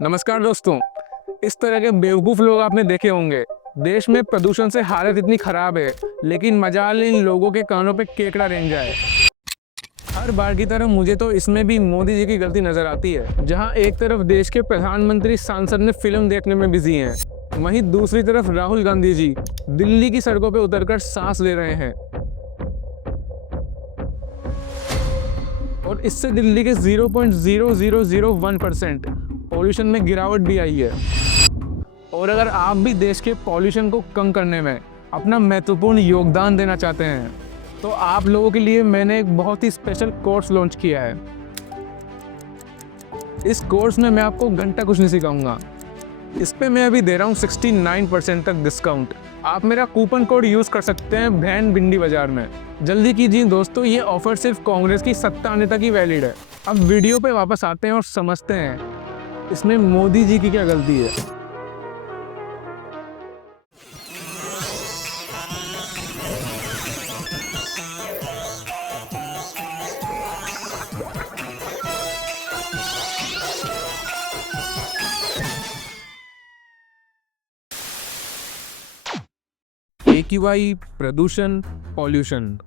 नमस्कार दोस्तों। इस तरह के बेवकूफ़ लोग आपने देखे होंगे। देश में प्रदूषण से हालत इतनी खराब है, लेकिन मजाल इन लोगों के कानों पे केकड़ा रेंग जाए। हर बार की तरह मुझे तो इसमें भी मोदी जी की गलती नजर आती है। जहां एक तरफ देश के प्रधानमंत्री सांसद ने फिल्म देखने में बिजी हैं, वहीं दूसरी तरफ राहुल गांधी जी दिल्ली की सड़कों पर उतरकर सांस ले रहे हैं। और इससे दिल्ली के 0.0001% पॉल्यूशन में गिरावट भी आई है। और अगर आप भी देश के पॉल्यूशन को कम करने में अपना महत्वपूर्ण योगदान देना चाहते हैं, तो आप लोगों के लिए मैंने एक बहुत ही स्पेशल कोर्स लॉन्च किया है। इस कोर्स में मैं आपको घंटा कुछ नहीं सिखाऊंगा। इस पे मैं अभी दे रहा हूँ 69% तक डिस्काउंट। आप मेरा कूपन कोड यूज़ कर सकते हैं बैंड भिंडी बाजार में। जल्दी कीजिए दोस्तों, ये ऑफर सिर्फ कांग्रेस की सत्ता आने तक ही वैलिड है। अब वीडियो पे वापस आते हैं और समझते हैं इसमें मोदी जी की क्या गलती है। AQI, प्रदूषण, पॉल्यूशन,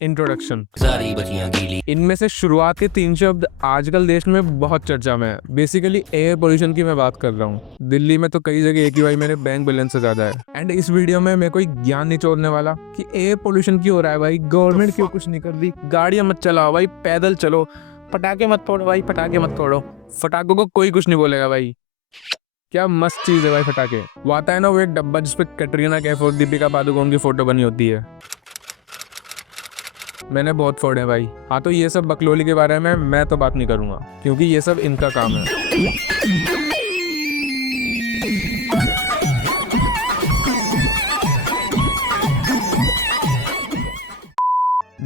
इंट्रोडक्शन। सारी बचियां गीली। इनमें से शुरुआत के 3 शब्द आजकल देश में बहुत चर्चा में है। बेसिकली एयर पोल्यूशन की मैं बात कर रहा हूँ। दिल्ली में तो कई जगह AQI मेरे बैंक बैलेंस से ज्यादा है। एंड इस वीडियो में मैं कोई ज्ञान नहीं छोड़ने वाला कि एयर पोल्यूशन क्यों हो रहा है भाई, गवर्नमेंट क्यों कुछ नहीं कर रही, गाड़ियां मत चलाओ भाई, पैदल चलो, पटाखे मत फोड़ो भाई, पटाखे मत फोड़ो। फटाकों को कोई कुछ नहीं बोलेगा भाई, क्या मस्त चीज है भाई फटाके। वो आता है ना वो एक डब्बा जिसपे कैटरीना कैफ और दीपिका पादुकोण की फोटो बनी होती है। मैंने बहुत फोड़े भाई। हाँ, तो ये सब बकलोली के बारे में मैं तो बात नहीं करूंगा, क्योंकि ये सब इनका काम है।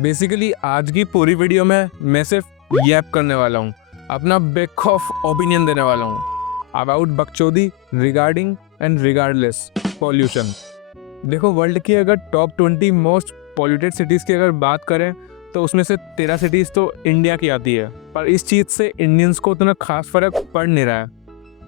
बेसिकली आज की पूरी वीडियो में मैं सिर्फ यैप करने वाला हूँ, अपना बेक ऑफ ओपिनियन देने वाला हूँ अबाउट बकचोदी रिगार्डिंग एंड रिगार्डलेस पॉल्यूशन। देखो, वर्ल्ड की अगर टॉप 20 मोस्ट पॉल्यूटेड सिटीज़ की अगर बात करें तो उसमें से 13 सिटीज़ तो इंडिया की आती है। पर इस चीज़ से इंडियंस को उतना खास फर्क पड़ नहीं रहा है।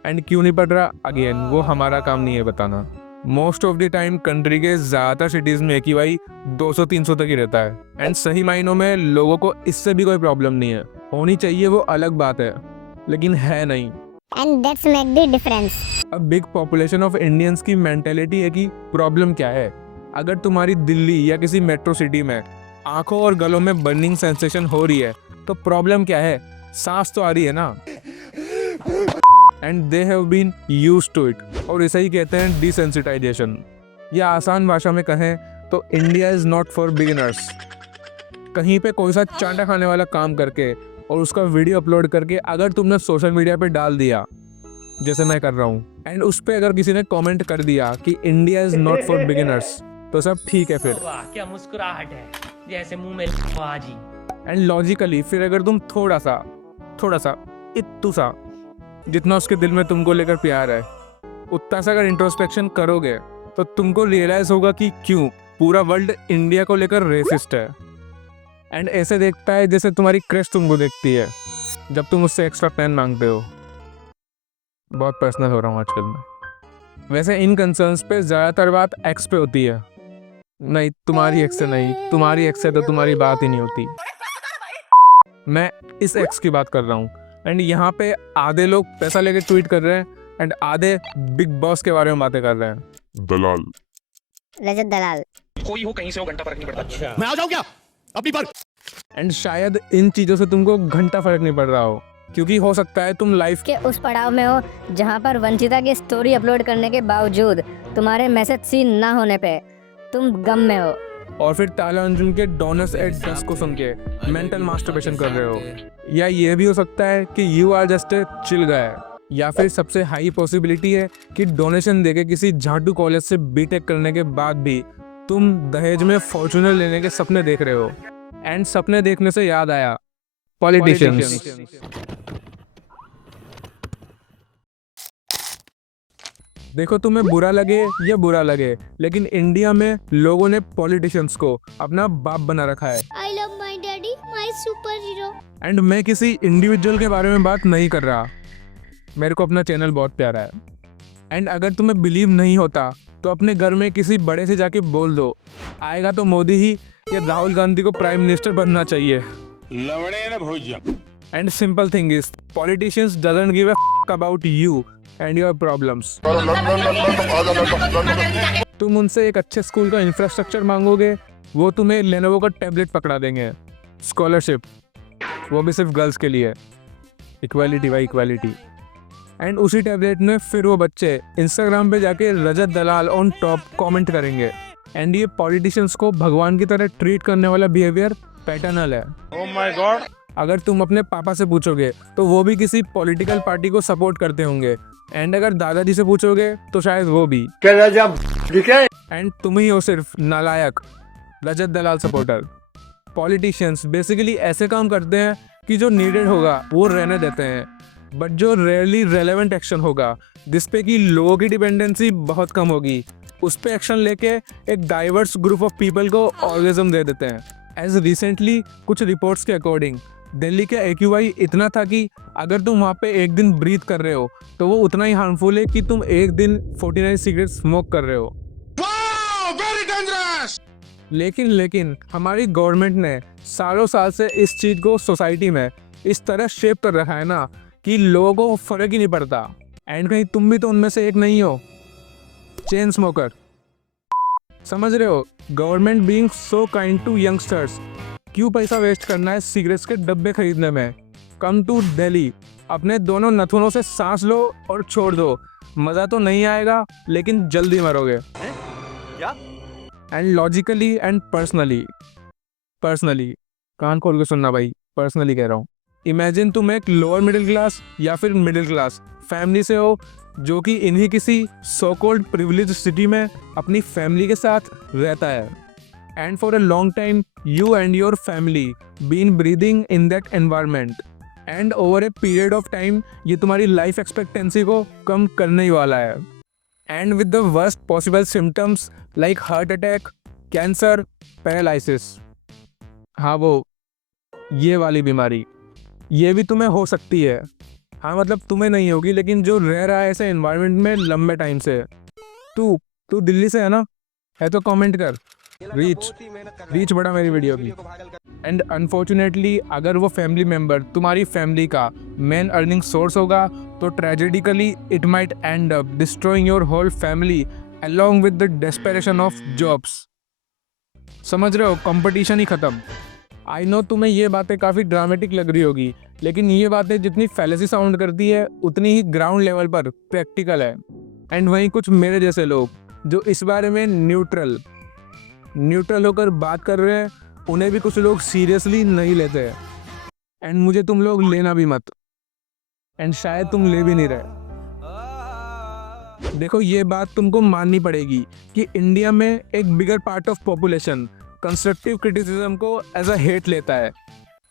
एंड क्यों नहीं पड़ रहा, अगेन वो हमारा काम नहीं है बताना। Most of the time country के ज़्यादातर सिटीज़ में AQI 200-300 तक ही रहता है। एंड सही मायनों में लोगों को इससे भी कोई प्रॉब्लम नहीं है। होनी चाहिए वो अलग बात है, लेकिन है नहीं। And that's make the difference. अब बिग पॉपुलेशन ऑफ इंडियंस की मेंटेलिटी है कि प्रॉब्लम क्या है। अगर तुम्हारी दिल्ली या किसी मेट्रो सिटी में आंखों और गलों में बर्निंग सेंसेशन हो रही है तो प्रॉब्लम क्या है, सांस तो आ रही है ना। And they have been used to it, और इसे ही कहते हैं डिसेंसिटाइजेशन। या आसान भाषा में कहें तो India is not for beginners. कहीं पे कोई सा चांटा खाने वाला काम करके और उसका वीडियो अपलोड करके अगर तुमने सोशल मीडिया पे डाल दिया, जैसे मैं कर रहा हूँ, एंड उस पे अगर किसी ने कमेंट कर दिया कि India is not for beginners, तो सब ठीक है फिर। वाह क्या मुस्कुराहट है, जैसे मुंह में आज ही। एंड लॉजिकली फिर अगर तुम थोड़ा सा इत्तू सा, जितना उसके दिल में तुमको लेकर प्यार है, उतना सा अगर इंट्रोस्पेक्शन करोगे तो तुमको रियलाइज होगा कि क्यों पूरा वर्ल्ड इंडिया को लेकर रेसिस्ट है। एंड ऐसे देखता है जैसे तुम्हारी क्रश तुमको देखती है जब तुम उससे एक्स्ट्रा पेन मांगते हो। बहुत पर्सनल हो रहा हूँ आजकल में। वैसे इन कंसर्न्स पे ज़्यादातर बात एक्स पे होती है। नहीं, तुम्हारी एक्स से नहीं, तुम्हारी एक्स से तो तुम्हारी बात ही नहीं होती। मैं इस एक्स की बात कर रहा हूँ। एंड यहाँ पे आधे लोग पैसा लेके ट्वीट कर रहे हैं एंड आधे बिग बॉस के बारे में बातें कर रहे हैं। दलाल। रजत दलाल। कोई हो कहीं से हो, घंटा फर्क नहीं पड़ता। अच्छा मैं आ जाऊं क्या अपनी पर? एंड शायद इन चीज़ों से तुमको घंटा फर्क नहीं पड़ रहा हो, क्योंकि हो सकता है तुम लाइफ के उस पड़ाव में हो जहां पर वंचिता की स्टोरी अपलोड करने के बावजूद तुम्हारे मैसेज सीन ना होने पे तुम गम में हो, और फिर ताला अंजुन के डोनर्स एट 10 को सुन के मेंटल मास्टरबेशन कर रहे हो। या ये भी हो सकता है कि you are just a chill guy. या फिर सबसे हाई पॉसिबिलिटी है कि डोनेशन देके किसी झाटू कॉलेज से बीटेक करने के बाद भी तुम दहेज में फॉर्च्यूनर लेने के सपने देख रहे हो। एंड सपने देखने से याद आया, पॉलिटिशियंस। देखो, तुम्हें बुरा लगे या बुरा लगे, लेकिन इंडिया में लोगों ने पॉलिटिशियंस को अपना बाप बना रखा है। I love my daddy, my superhero. And मैं किसी इंडिविजुअल के बारे में बात नहीं कर रहा, मेरे को अपना चैनल बहुत प्यारा है। एंड अगर तुम्हें बिलीव नहीं होता तो अपने घर में किसी बड़े से जाके बोल दो, आएगा तो मोदी ही या राहुल गांधी को प्राइम मिनिस्टर बनना चाहिए। And simple thing is politicians doesn't give a f*** about you and your problems. तुम उनसे एक अच्छे स्कूल का इंफ्रास्ट्रक्चर मांगोगे, वो तुम्हें लेनोवो का टैबलेट पकड़ा देंगे। स्कॉलरशिप, वो भी सिर्फ गर्ल्स के लिए। इक्वालिटी भाई, इक्वालिटी। एंड उसी टैबलेट में फिर वो बच्चे इंस्टाग्राम पे जाके रजत दलाल ऑन टॉप कमेंट करेंगे। एंड ये पॉलिटिशियंस को भगवान की तरह ट्रीट करने वाला बिहेवियर पैटर्नल है। Oh my God. अगर तुम अपने पापा से पूछोगे तो वो भी किसी पॉलिटिकल पार्टी को सपोर्ट करते होंगे। एंड अगर दादाजी से पूछोगे तो शायद वो भी। एंड तुम ही हो सिर्फ नालायक रजत दलाल सपोर्टर। पॉलिटिशियंस बेसिकली ऐसे काम करते हैं कि जो नीडेड होगा वो रहने देते हैं, बट जो रेयरली रेलेवेंट एक्शन होगा जिसपे कि लोगों की डिपेंडेंसी बहुत कम होगी, उस पे एक्शन लेके एक डाइवर्स ग्रुप ऑफ पीपल को ऑर्गेजम दे देते हैं। एज रिसेंटली कुछ रिपोर्ट्स के अकॉर्डिंग दिल्ली का AQI इतना था कि अगर तुम वहाँ पे एक दिन ब्रीथ कर रहे हो तो वो उतना ही हार्मफुल है कि तुम एक दिन 49 सिगरेट स्मोक कर रहे हो। लेकिन हमारी गवर्नमेंट ने सालों साल से इस चीज़ को सोसाइटी में इस तरह शेप कर रखा है ना कि लोगों को फर्क ही नहीं पड़ता। एंड कहीं तुम भी तो उनमें से एक नहीं हो, चेन स्मोकर। समझ रहे हो, government being so kind to youngsters, क्यों पैसा वेस्ट करना है सिगरेट्स के डब्बे खरीदने में। कम टू दिल्ली, अपने दोनों नथुनों से सांस लो और छोड़ दो। मज़ा तो नहीं आएगा लेकिन जल्दी मरोगे। क्या? एंड लॉजिकली एंड पर्सनली कान खोल के सुनना भाई, पर्सनली कह रहा हूँ। इमेजिन तुम एक लोअर मिडिल क्लास या फिर मिडिल क्लास फैमिली से हो जो कि इन्हीं किसी सो कॉल्ड प्रिविलेज सिटी में अपनी फैमिली के साथ रहता है। And for a long time you and your family been breathing in that environment. And over a period of time ये तुम्हारी लाइफ एक्सपेक्टेंसी को कम करने ही वाला है। And with the worst possible symptoms like heart attack, cancer, paralysis. हाँ, वो ये वाली बीमारी ये भी तुम्हें हो सकती है। हाँ मतलब तुम्हें नहीं होगी, लेकिन जो रह रहा है ऐसे एनवायरनमेंट में लंबे टाइम से। तू दिल्ली से है ना, है तो कमेंट कर। रीच बढ़ा मेरी वीडियो की। एंड अनफॉर्चुनेटली अगर वो फैमिली मेम्बर तुम्हारी फैमिली का मेन अर्निंग सोर्स होगा तो tragically it might end up destroying your whole family along with the desperation of jobs। समझ रहे हो, कंपटीशन ही खत्म। आई नो तुम्हें ये बातें काफ़ी ड्रामेटिक लग रही होगी, लेकिन ये बातें जितनी फैलेसी साउंड करती है उतनी ही ग्राउंड लेवल पर प्रैक्टिकल है। एंड वहीं कुछ मेरे जैसे लोग जो इस बारे में न्यूट्रल होकर बात कर रहे हैं, उन्हें भी कुछ लोग सीरियसली नहीं लेते हैं। एंड मुझे तुम लोग लेना भी मत, एंड शायद तुम ले भी नहीं रहे। देखो ये बात तुमको माननी पड़ेगी कि इंडिया में एक बिगर part of population constructive criticism को एज अ हेट लेता है।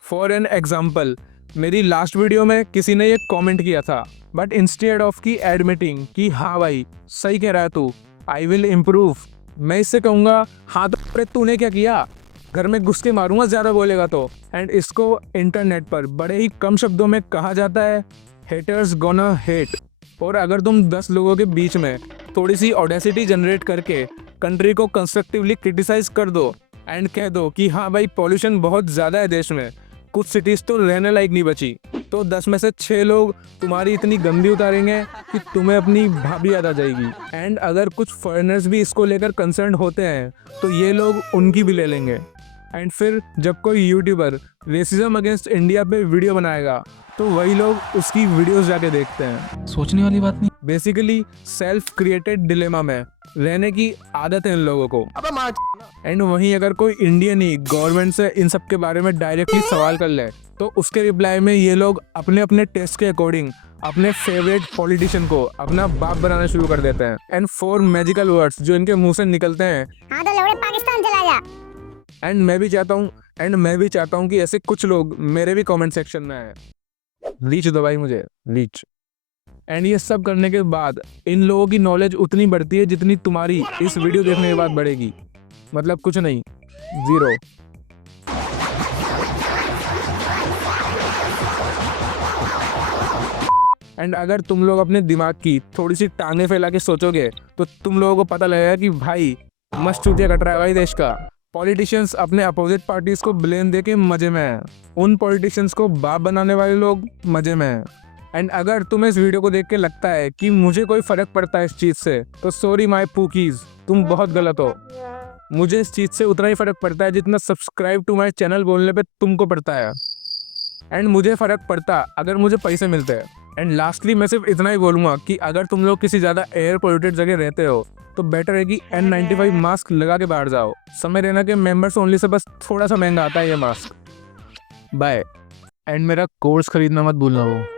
फॉर एन एग्जाम्पल, मेरी लास्ट वीडियो में किसी ने ये कमेंट किया था, बट इंस्टेड ऑफ की एडमिटिंग कि हाँ भाई सही कह रहा है तू, आई विल इम्प्रूव, मैं इससे कहूँगा हाँ तो अरे तूने क्या किया, घर में घुस के मारूंगा ज़्यादा बोलेगा तो। एंड इसको इंटरनेट पर बड़े ही कम शब्दों में कहा जाता है, हेटर्स गोना हेट। और अगर तुम 10 लोगों के बीच में थोड़ी सी ऑडेसिटी जनरेट करके कंट्री को कंस्ट्रक्टिवली क्रिटिसाइज कर दो एंड कह दो कि हाँ भाई पॉल्यूशन बहुत ज़्यादा है देश में, कुछ सिटीज़ तो रहने लायक नहीं बची, तो 10 में से 6 लोग तुम्हारी इतनी गंदी उतारेंगे कि तुम्हें अपनी भाभी याद आ जाएगी। एंड अगर कुछ फॉरेनर्स भी इसको लेकर कंसर्न होते हैं तो ये लोग उनकी भी ले लेंगे। एंड फिर जब कोई यूट्यूबर रेसिज्म अगेंस्ट इंडिया पे वीडियो बनाएगा तो वही लोग उसकी वीडियोस जाके देखते हैं। सोचने वाली बात नहीं। बेसिकली सेल्फ क्रिएटेड डिलेमा में रहने की आदत है इन लोगों को। एंड वहीं अगर कोई इंडियन ही गवर्नमेंट से इन सब के बारे में डायरेक्टली सवाल कर ले तो उसके रिप्लाई में ये लोग अपने अपने टेस्ट के अकॉर्डिंग अपने फेवरेट पॉलिटिशियन को अपना बाप बनाना शुरू कर देते हैं। एंड 4 मैजिकल वर्ड्स जो इनके मुंह से निकलते हैं, हाँ तो लौड़े पाकिस्तान चला जा। एंड मैं भी चाहता हूँ कि ऐसे कुछ लोग मेरे भी कमेंट सेक्शन में आए। रीच दो भाई मुझे, रीच। एंड ये सब करने के बाद इन लोगों की नॉलेज उतनी बढ़ती है जितनी तुम्हारी इस वीडियो देखने के बाद बढ़ेगी। मतलब कुछ नहीं, 0। एंड अगर तुम लोग अपने दिमाग की थोड़ी सी टांगें फैला के सोचोगे तो तुम लोगों को पता लगेगा कि भाई मस्त चूतिया कट रहा है भाई देश का। पॉलिटिशियंस अपने अपोजिट पार्टीज को ब्लेम दे के मजे में हैं, उन पॉलिटिशियंस को बाप बनाने वाले लोग मजे में हैं। एंड अगर तुम्हें इस वीडियो को देख के लगता है कि मुझे कोई फ़र्क पड़ता है इस चीज़ से, तो सॉरी माय पूकीज़, तुम बहुत गलत हो। मुझे इस चीज़ से उतना ही फ़र्क पड़ता है जितना सब्सक्राइब टू माय चैनल बोलने पे तुमको पड़ता है। एंड मुझे फ़र्क पड़ता अगर मुझे पैसे मिलते हैं। एंड लास्टली मैं सिर्फ इतना ही बोलूँगा कि अगर तुम लोग किसी ज़्यादा एयर पोल्यूटेड जगह रहते हो तो बेटर है कि N95 मास्क लगा के बाहर जाओ। समय रहना के मेंबर्स ओनली से बस थोड़ा सा महंगा आता है ये मास्क। बाय। एंड मेरा कोर्स खरीदना मत भूलना वो।